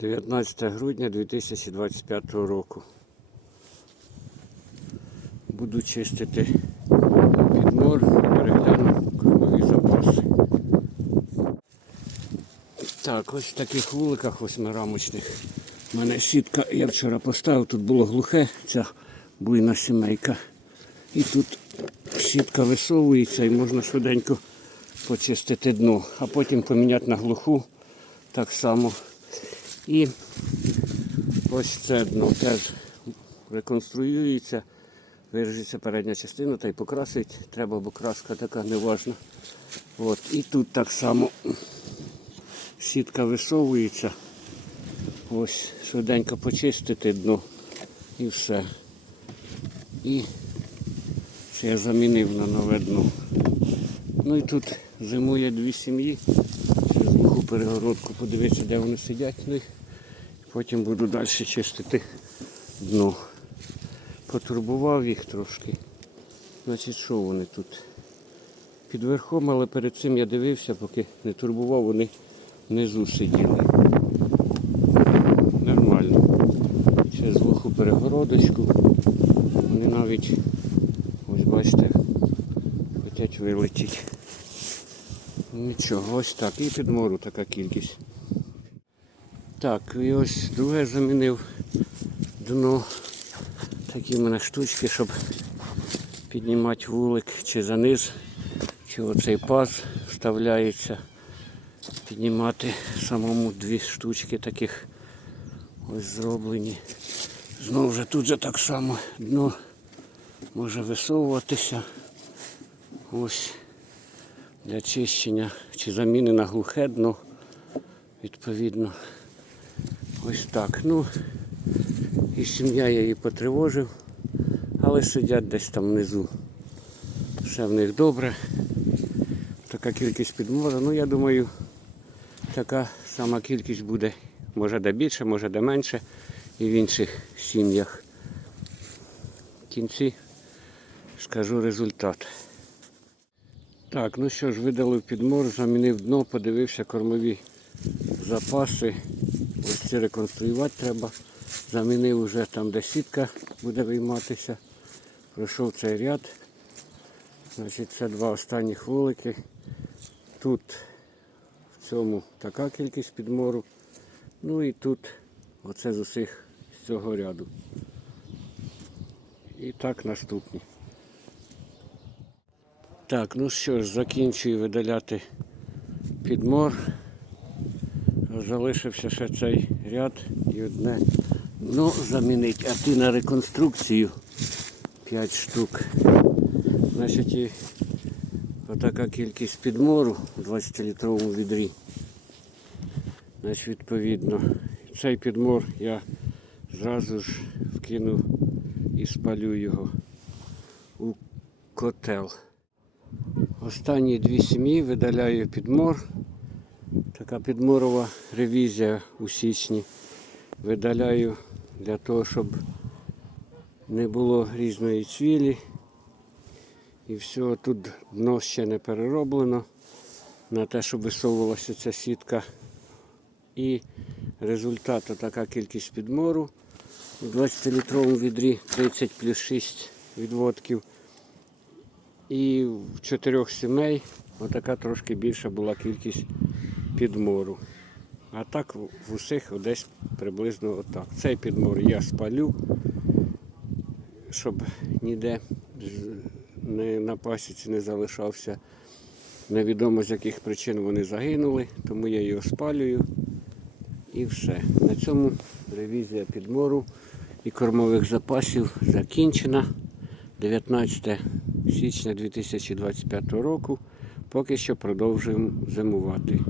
19 грудня 2025 року. Буду чистити підмор перегляну кормові запаси. Так, ось в таких вуликах восьмирамочних. У мене сітка, я вчора поставив, тут було глухе, ця буйна сімейка. І тут сітка висовується і можна швиденько почистити дно, а потім поміняти на глуху так само. І ось це дно теж реконструюється, виріжеться передня частина та й покрасить. Треба, бо краска така неважна. От. І тут так само сітка висовується. Ось швиденько почистити дно і все. І ще я замінив на нове дно. Ну і тут зимує дві сім'ї. Через перегородку подивитися, де вони сидять. Ну і потім буду далі чистити дно. Потурбував їх трошки. Значить, що вони тут? Під верхом, але перед цим я дивився, поки не турбував, вони внизу сиділи. Нормально. Через глуху перегородочку. Вони навіть, ось бачите, хочуть вилетіти. Нічого, ось так. І підмору така кількість. Так, і ось друге замінив дно. Такі в мене штучки, щоб піднімати вулик чи за низ, чи оцей паз вставляється. Піднімати самому дві штучки таких ось зроблені. Знову ж тут же так само дно може висовуватися. Ось для чищення чи заміни на глухе дно. Відповідно. Ось так. Ну і сім'я я її потривожив, але сидять десь там внизу. Все в них добре. Така кількість підмора. Ну я думаю, така сама кількість буде. Може де більше, може де менше і в інших сім'ях. В кінці скажу результат. Так, ну що ж, видалив підмор, замінив дно, подивився кормові запаси. Ось це реконструювати треба. Замінив вже там, де сітка буде вийматися. Пройшов цей ряд. Значить, це два останні вулики. Тут в цьому така кількість підмору. Ну і тут оце з усіх з цього ряду. І так наступні. Так, ну що ж, закінчую видаляти підмор. Залишився ще цей ряд і одне дно замінити, а ти на реконструкцію 5 штук. Значить, і отака кількість підмору у 20-літровому відрі. Значить, відповідно, цей підмор я зразу ж вкину і спалю його у котел. Останні дві сім'ї видаляю підмор. Така підморова ревізія у січні. Видаляю для того, щоб не було різної цвілі. І все, тут дно ще не перероблено на те, щоб висовувалася ця сітка. І результат така кількість підмору. У 20-літровому відрі 30 плюс 6 відводків. І в чотирьох сімей отака трошки більша була кількість підмору. А так в усіх десь приблизно отак. Цей підмор я спалю, щоб ніде не, на пасіці не залишався. Невідомо з яких причин вони загинули, тому я його спалюю і все. На цьому ревізія підмору і кормових запасів закінчена. 19 січня 2025 року. Поки що продовжуємо зимувати.